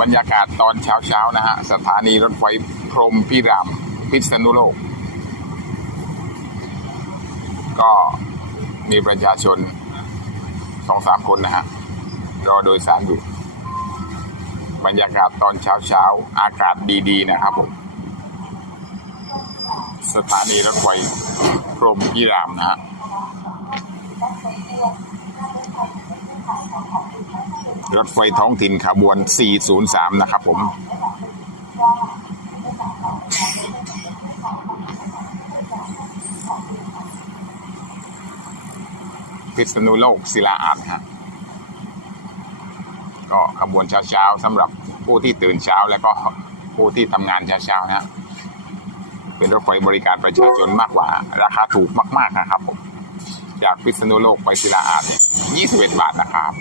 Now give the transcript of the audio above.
บรรยากาศตอนเช้าเช้าๆนะฮะ สถานีรถไฟพรมพิราม พิษณุโลก ก็มีประชาชนสองสามคนนะฮะ รอโดยสารอยู่ บรรยากาศตอนเช้าเช้าๆอากาศดีๆนะครับผม สถานีรถไฟพรมพิรามนะฮะ รถไฟท้องถิ่นขบวน 403 นะครับผม พิษณุโลกศิลาอาดฮะก็ขบวนเช้าๆสำหรับผู้ที่ตื่นเช้าแล้วก็ผู้ที่ทำงานเช้าๆนะเป็นรถไฟบริการประชาชนมากกว่า ราคาถูกมาก ๆ นะครับผม จากพิษณุโลกไปศิลาอาดเนี่ย21 บาทนะครับ